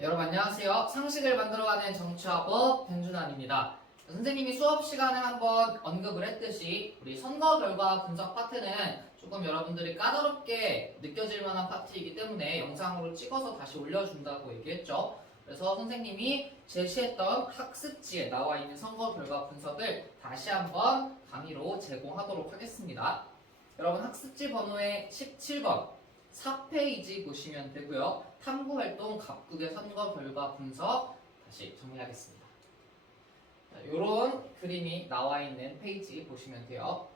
여러분 안녕하세요. 상식을 만들어가는 정치화법 변준환입니다. 선생님이 수업 시간에 한번 언급을 했듯이 우리 선거 결과 분석 파트는 조금 여러분들이 까다롭게 느껴질 만한 파트이기 때문에 영상으로 찍어서 다시 올려준다고 얘기했죠. 그래서 선생님이 제시했던 학습지에 나와 있는 선거 결과 분석을 다시 한번 강의로 제공하도록 하겠습니다. 여러분 학습지 번호의 17번 4페이지 보시면 되고요. 탐구활동 갑국의 선거 결과 분석 다시 정리하겠습니다. 이런 그림이 나와 있는 페이지 보시면 돼요.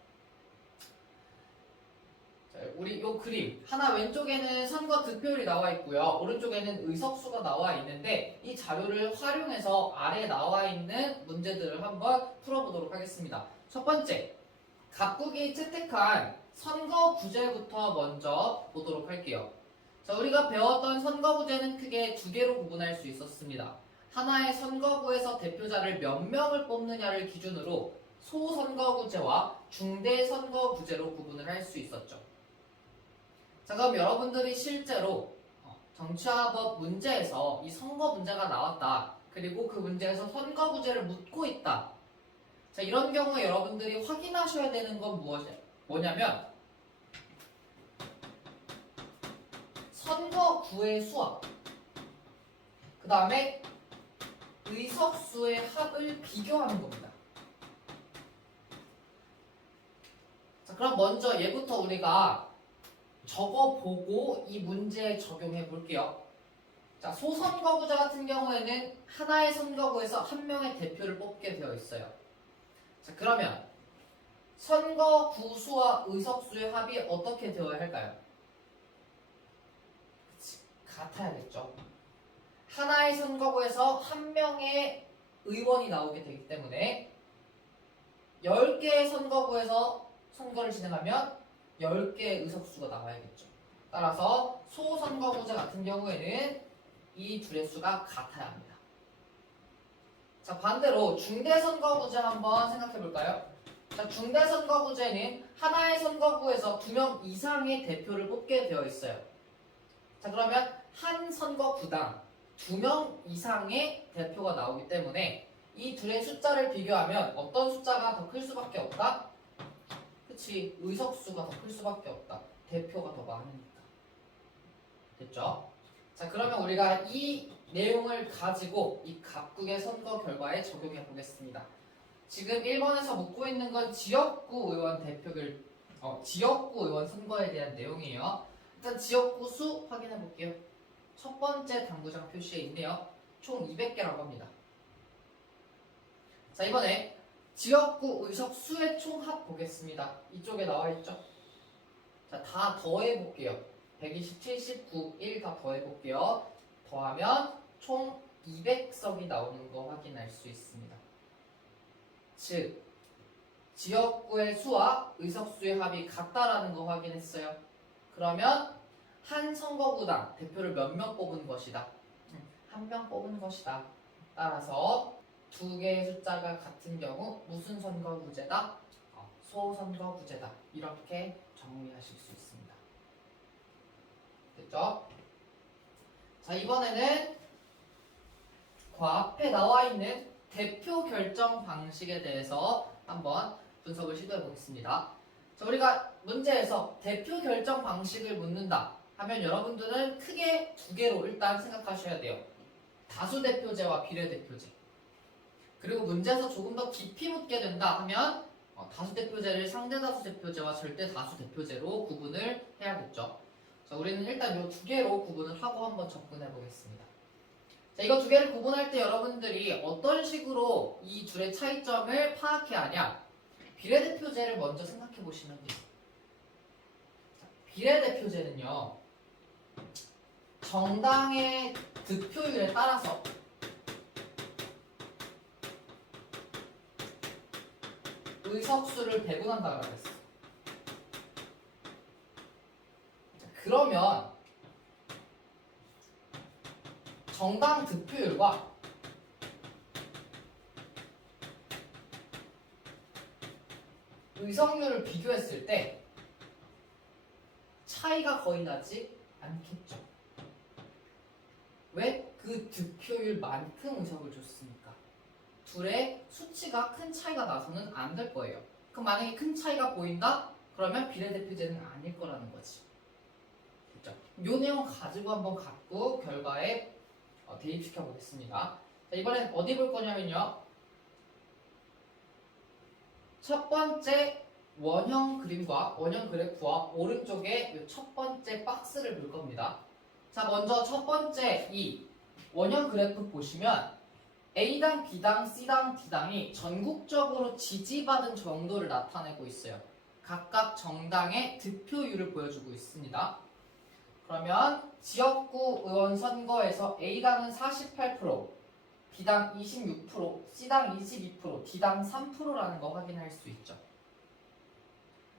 자, 우리 이 그림 하나 왼쪽에는 선거 득표율이 나와 있고요. 오른쪽에는 의석수가 나와 있는데 이 자료를 활용해서 아래 나와 있는 문제들을 한번 풀어보도록 하겠습니다. 첫 번째, 갑국이 채택한 선거구제부터 먼저 보도록 할게요. 자, 우리가 배웠던 선거구제는 크게 두 개로 구분할 수 있었습니다. 하나의 선거구에서 대표자를 몇 명을 뽑느냐를 기준으로 소선거구제와 중대선거구제로 구분을 할 수 있었죠. 자, 그럼 여러분들이 실제로 정치화법 문제에서 이 선거 문제가 나왔다. 그리고 그 문제에서 선거구제를 묻고 있다. 자, 이런 경우에 여러분들이 확인하셔야 되는 건 뭐냐면 선거구의 수와 그 다음에 의석수의 합을 비교하는 겁니다. 자, 그럼 먼저 얘부터 우리가 적어보고 이 문제에 적용해 볼게요. 자, 소선거구제 같은 경우에는 하나의 선거구에서 한 명의 대표를 뽑게 되어 있어요. 자, 그러면 선거구 수와 의석수의 합이 어떻게 되어야 할까요? 같아야겠죠. 하나의 선거구에서 한 명의 의원이 나오게 되기 때문에 10개의 선거구에서 선거를 진행하면 10개의 의석수가 나와야겠죠. 따라서 소선거구제 같은 경우에는 이 둘의 수가 같아야 합니다. 자, 반대로 중대선거구제 한번 생각해 볼까요? 자, 중대선거구제는 하나의 선거구에서 2명 이상의 대표를 뽑게 되어 있어요. 자, 그러면 한 선거구당 2명 이상의 대표가 나오기 때문에 이 둘의 숫자를 비교하면 어떤 숫자가 더 클 수밖에 없다? 그치, 의석수가 더 클 수밖에 없다. 대표가 더 많으니까. 됐죠? 자, 그러면 우리가 이 내용을 가지고 이 각국의 선거 결과에 적용해 보겠습니다. 지금 1번에서 묻고 있는 건 지역구 의원 대표를 지역구 의원 선거에 대한 내용이에요. 일단 지역구 수 확인해 볼게요. 첫 번째 당구장 표시에 있네요. 총 200개라고 합니다. 자, 이번에 지역구 의석 수의 총합 보겠습니다. 이쪽에 나와 있죠? 자, 다 더해 볼게요. 120, 79, 1 다 더해 볼게요. 더하면 총 200석이 나오는 거 확인할 수 있습니다. 즉, 지역구의 수와 의석수의 합이 같다라는 거 확인했어요. 그러면 한 선거구당 대표를 몇 명 뽑은 것이다? 한 명 뽑은 것이다. 따라서 두 개의 숫자가 같은 경우 무슨 선거구제다? 소선거구제다. 이렇게 정리하실 수 있습니다. 됐죠? 자, 이번에는 그 앞에 나와 있는 대표 결정 방식에 대해서 한번 분석을 시도해 보겠습니다. 자, 우리가 문제에서 대표 결정 방식을 묻는다 하면 여러분들은 크게 두 개로 일단 생각하셔야 돼요. 다수대표제와 비례대표제. 그리고 문제에서 조금 더 깊이 묻게 된다 하면 다수대표제를 상대다수대표제와 절대다수대표제로 구분을 해야겠죠. 자, 우리는 일단 이 두 개로 구분을 하고 한번 접근해 보겠습니다. 자, 이거 두 개를 구분할 때 여러분들이 어떤 식으로 이 둘의 차이점을 파악해야 하냐? 비례대표제를 먼저 생각해 보시면 돼요. 자, 비례대표제는요, 정당의 득표율에 따라서 의석수를 배분한다고 했어. 자, 그러면 정당 득표율과 의석률을 비교했을 때 차이가 거의 나지 않겠죠. 왜? 그 득표율만큼 의석을 줬으니까. 둘의 수치가 큰 차이가 나서는 안 될 거예요. 그럼 만약에 큰 차이가 보인다? 그러면 비례대표제는 아닐 거라는 거지. 그렇죠? 이 내용 가지고 한번 갖고 결과에 대입시켜 보겠습니다. 자, 이번엔 어디 볼 거냐면요. 첫 번째 원형 그림과 원형 그래프와 오른쪽에 첫 번째 박스를 볼 겁니다. 자, 먼저 첫 번째 이 원형 그래프 보시면 A당, B당, C당, D당이 전국적으로 지지받은 정도를 나타내고 있어요. 각각 정당의 득표율을 보여주고 있습니다. 그러면 지역구 의원 선거에서 A당은 48%, B당 26%, C당 22%, D당 3%라는 거 확인할 수 있죠.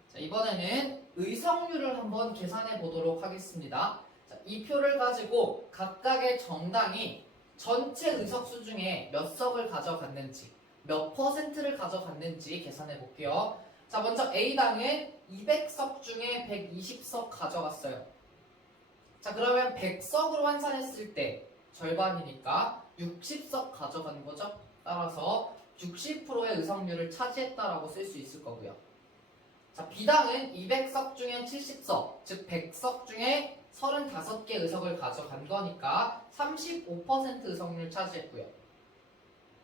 자, 이번에는 의석률을 한번 계산해 보도록 하겠습니다. 자, 이 표를 가지고 각각의 정당이 전체 의석수 중에 몇 석을 가져갔는지, 몇 퍼센트를 가져갔는지 계산해 볼게요. 자, 먼저 A당은 200석 중에 120석 가져갔어요. 자, 그러면 100석으로 환산했을 때 절반이니까 60석 가져간 거죠. 따라서 60%의 의석률을 차지했다라고 쓸 수 있을 거고요. 자, B당은 200석 중에 70석, 즉 100석 중에 35개 의석을 가져간 거니까 35% 의석률 차지했고요.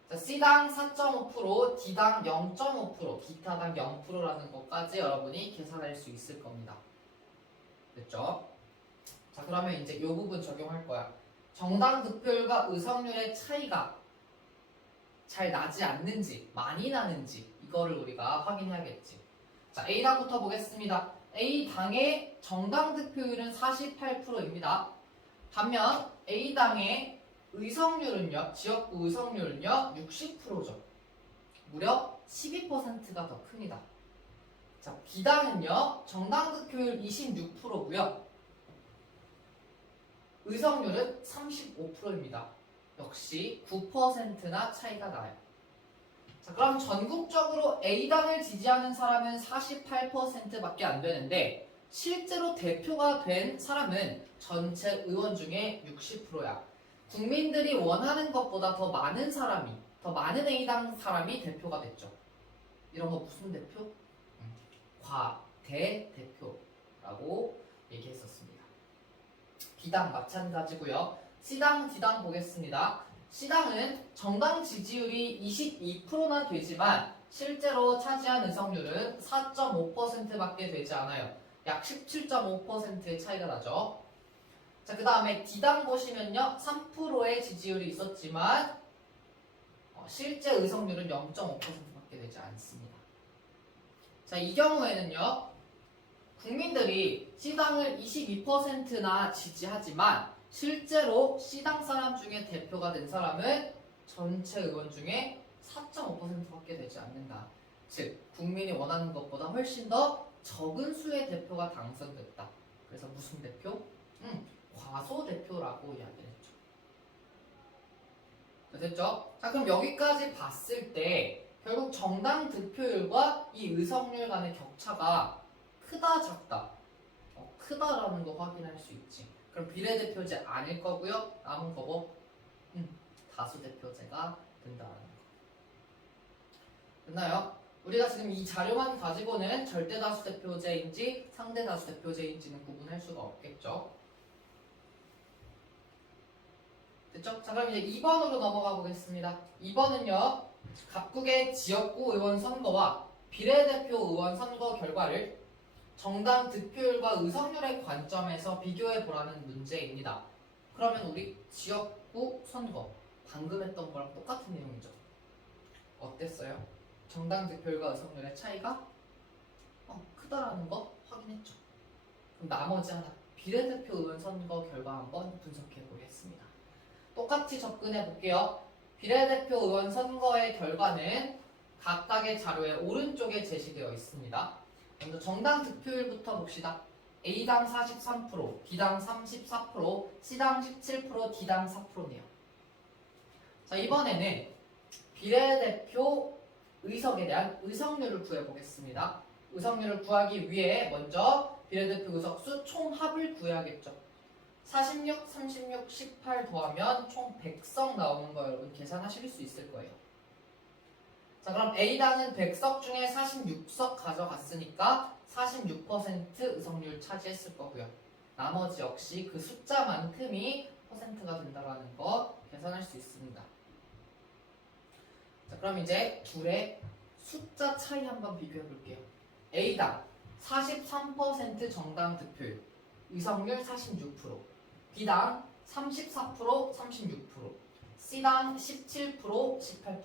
자, C당 4.5%, D당 0.5%, 기타당 0%라는 것까지 여러분이 계산할 수 있을 겁니다. 됐죠? 자, 그러면 이제 이 부분 적용할 거야. 정당 득표율과 의석률의 차이가 잘 나지 않는지, 많이 나는지 이거를 우리가 확인해야겠지. 자, A당부터 보겠습니다. A당의 정당 득표율은 48%입니다. 반면 A당의 의석률은요, 지역구 의석률은요, 60%죠. 무려 12%가 더 큽니다. 자, B당은요, 정당 득표율 26%고요. 의석률은 35%입니다. 역시 9%나 차이가 나요. 자, 그럼 전국적으로 A당을 지지하는 사람은 48%밖에 안 되는데 실제로 대표가 된 사람은 전체 의원 중에 60%야. 국민들이 원하는 것보다 더 많은 사람이, 더 많은 A당 사람이 대표가 됐죠. 이런 거 무슨 대표? 과대대표라고 얘기했었습니다. B당 마찬가지고요. C당, D당 보겠습니다. C당은 정당 지지율이 22%나 되지만 실제로 차지한 의석률은 4.5%밖에 되지 않아요. 약 17.5%의 차이가 나죠. 자, 그 다음에 D당 보시면요. 3%의 지지율이 있었지만 실제 의석률은 0.5%밖에 되지 않습니다. 자, 이 경우에는요. 국민들이 C당을 22%나 지지하지만 실제로 C당 사람 중에 대표가 된 사람은 전체 의원 중에 4.5%밖에 되지 않는다. 즉, 국민이 원하는 것보다 훨씬 더 적은 수의 대표가 당선됐다. 그래서 무슨 대표? 과소 대표라고 이야기를 했죠. 됐죠? 자, 그럼 여기까지 봤을 때 결국 정당 득표율과 이 의석률 간의 격차가 크다 작다? 크다라는 거 확인할 수 있지. 그럼 비례대표제 아닐 거고요. 남은 거 뭐? 다수대표제가 된다는 거. 됐나요? 우리가 지금 이 자료만 가지고는 절대다수대표제인지 상대다수대표제인지는 구분할 수가 없겠죠. 됐죠? 자, 그럼 이제 2번으로 넘어가 보겠습니다. 2번은요. 각국의 지역구 의원 선거와 비례대표 의원 선거 결과를 정당 득표율과 의석률의 관점에서 비교해 보라는 문제입니다. 그러면 우리 지역구 선거 방금 했던 거랑 똑같은 내용이죠. 어땠어요? 정당 득표율과 의석률의 차이가 크다라는 거 확인했죠. 그럼 나머지 하나 비례대표 의원 선거 결과 한번 분석해 보겠습니다. 똑같이 접근해 볼게요. 비례대표 의원 선거의 결과는 각각의 자료의 오른쪽에 제시되어 있습니다. 먼저 정당 득표율부터 봅시다. A당 43%, B당 34%, C당 17%, D당 4%네요. 자, 이번에는 비례대표 의석에 대한 의석률을 구해보겠습니다. 의석률을 구하기 위해 먼저 비례대표 의석수 총합을 구해야겠죠. 46, 36, 18 더하면 총 100석 나오는 거 여러분 계산하실 수 있을 거예요. 자, 그럼 A당은 100석 중에 46석 가져갔으니까 46% 의석률 차지했을 거고요. 나머지 역시 그 숫자만큼이 퍼센트가 된다는 거 계산할 수 있습니다. 자, 그럼 이제 둘의 숫자 차이 한번 비교해 볼게요. A당 43% 정당 득표율, 의석률 46%, B당 34%, 36%, C당 17%, 18%,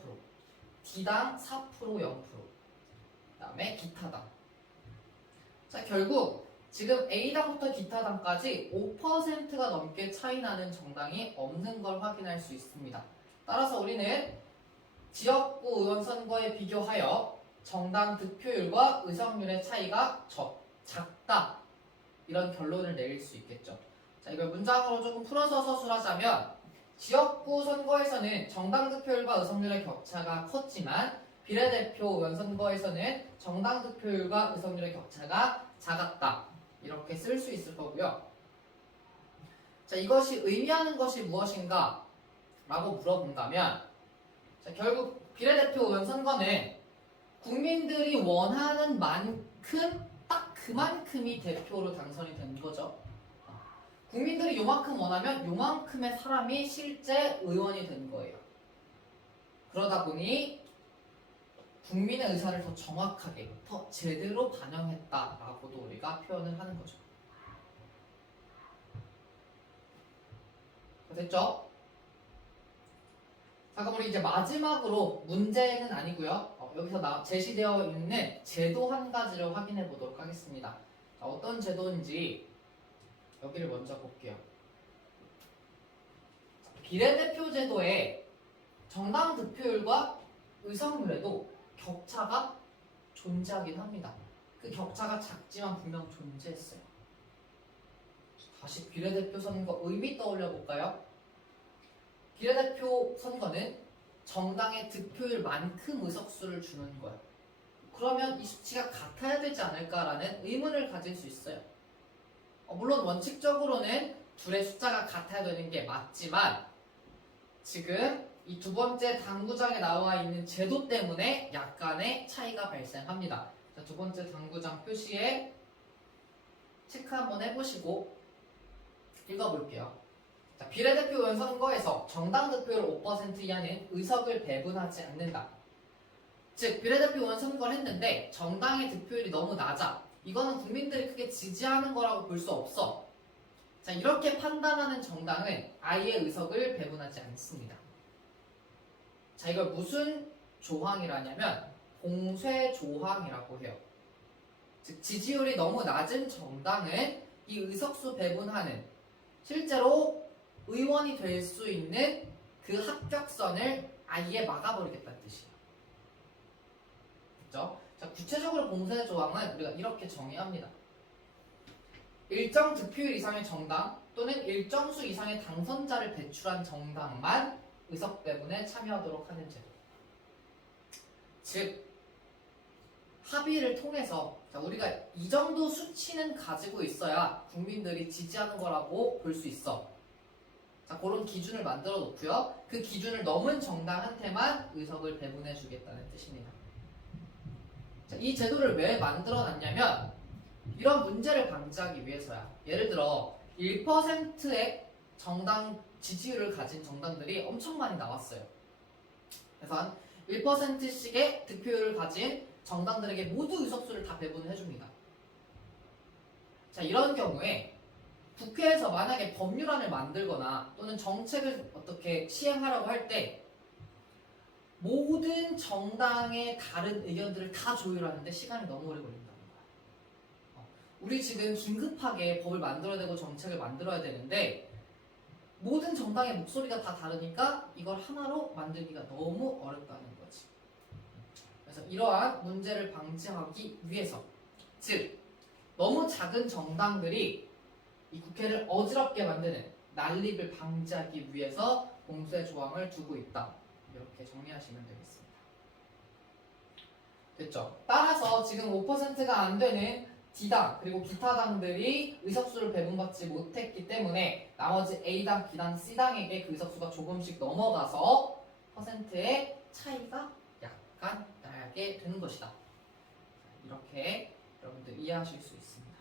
D당 4%, 0%, 그 다음에 기타당. 자, 결국 지금 A당부터 기타당까지 5%가 넘게 차이 나는 정당이 없는 걸 확인할 수 있습니다. 따라서 우리는 지역구 의원 선거에 비교하여 정당 득표율과 의석률의 차이가 작다, 이런 결론을 내릴 수 있겠죠. 자, 이걸 문장으로 조금 풀어서 서술하자면 지역구 선거에서는 정당 득표율과 의석률의 격차가 컸지만 비례대표 의원 선거에서는 정당 득표율과 의석률의 격차가 작았다, 이렇게 쓸 수 있을 거고요. 자, 이것이 의미하는 것이 무엇인가 라고 물어본다면, 자, 결국 비례대표 의원 선거는 국민들이 원하는 만큼 딱 그만큼이 대표로 당선이 된 거죠. 국민들이 요만큼 원하면 요만큼의 사람이 실제 의원이 된 거예요. 그러다 보니 국민의 의사를 더 정확하게, 더 제대로 반영했다라고도 우리가 표현을 하는 거죠. 됐죠? 자, 그럼 우리 이제 마지막으로 문제는 아니고요. 여기서 제시되어 있는 제도 한 가지를 확인해 보도록 하겠습니다. 자, 어떤 제도인지 여기를 먼저 볼게요. 비례대표 제도에 정당 득표율과 의석률에도 격차가 존재하긴 합니다. 그 격차가 작지만 분명 존재했어요. 다시 비례대표 선거 의미 떠올려 볼까요? 비례대표 선거는 정당의 득표율만큼 의석수를 주는 거예요. 그러면 이 수치가 같아야 되지 않을까라는 의문을 가질 수 있어요. 물론 원칙적으로는 둘의 숫자가 같아야 되는 게 맞지만 지금 이 두 번째 당구장에 나와 있는 제도 때문에 약간의 차이가 발생합니다. 자, 두 번째 당구장 표시에 체크 한번 해보시고 읽어볼게요. 자, 비례대표 의원 선거에서 정당 득표율 5% 이하는 의석을 배분하지 않는다. 즉 비례대표 의원 선거를 했는데 정당의 득표율이 너무 낮아. 이거는 국민들이 크게 지지하는 거라고 볼 수 없어. 자, 이렇게 판단하는 정당은 아예 의석을 배분하지 않습니다. 자, 이걸 무슨 조항이라냐면 공쇠조항이라고 해요. 즉 지지율이 너무 낮은 정당은 이 의석수 배분하는, 실제로 의원이 될 수 있는 그 합격선을 아예 막아버리겠다는 뜻이에요. 그렇죠? 자, 구체적으로 공쇠조항은 우리가 이렇게 정의합니다. 일정 득표율 이상의 정당 또는 일정 수 이상의 당선자를 배출한 정당만 의석 배분에 참여하도록 하는 제도. 즉 합의를 통해서, 자, 우리가 이 정도 수치는 가지고 있어야 국민들이 지지하는 거라고 볼 수 있어. 자, 그런 기준을 만들어 놓고요. 그 기준을 넘은 정당한테만 의석을 배분해 주겠다는 뜻입니다. 자, 이 제도를 왜 만들어 놨냐면 이런 문제를 방지하기 위해서야. 예를 들어 1%의 정당 지지율을 가진 정당들이 엄청 많이 나왔어요. 그래서 한 1%씩의 득표율을 가진 정당들에게 모두 의석수를 다 배분을 해줍니다. 자, 이런 경우에 국회에서 만약에 법률안을 만들거나 또는 정책을 어떻게 시행하려고 할 때 모든 정당의 다른 의견들을 다 조율하는데 시간이 너무 오래 걸린다는 거야. 우리 지금 긴급하게 법을 만들어야 되고 정책을 만들어야 되는데 모든 정당의 목소리가 다 다르니까 이걸 하나로 만들기가 너무 어렵다는 거지. 그래서 이러한 문제를 방지하기 위해서, 즉 너무 작은 정당들이 이 국회를 어지럽게 만드는 난립을 방지하기 위해서 공수의 조항을 두고 있다. 이렇게 정리하시면 되겠습니다. 됐죠? 따라서 그래서 지금 5%가 안 되는 D당 그리고 기타 당들이 의석수를 배분받지 못했기 때문에 나머지 A당, B당, C당에게 그 의석수가 조금씩 넘어가서 퍼센트의 차이가 약간 나게 되는 것이다. 이렇게 여러분들 이해하실 수 있습니다.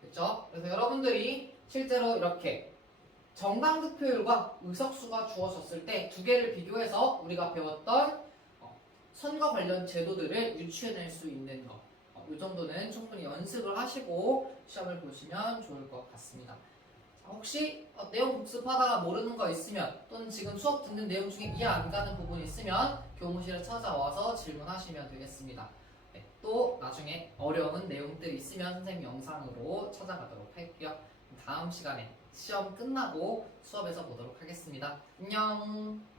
됐죠? 그래서 여러분들이 실제로 이렇게 정당 득표율과 의석수가 주어졌을 때 두 개를 비교해서 우리가 배웠던 선거 관련 제도들을 유추해낼 수 있는 것, 이 정도는 충분히 연습을 하시고 시험을 보시면 좋을 것 같습니다. 자, 혹시 내용 복습하다가 모르는 거 있으면 또는 지금 수업 듣는 내용 중에 이해 안 가는 부분이 있으면 교무실에 찾아와서 질문하시면 되겠습니다. 네, 또 나중에 어려운 내용들이 있으면 선생님 영상으로 찾아가도록 할게요. 다음 시간에 시험 끝나고 수업에서 보도록 하겠습니다. 안녕.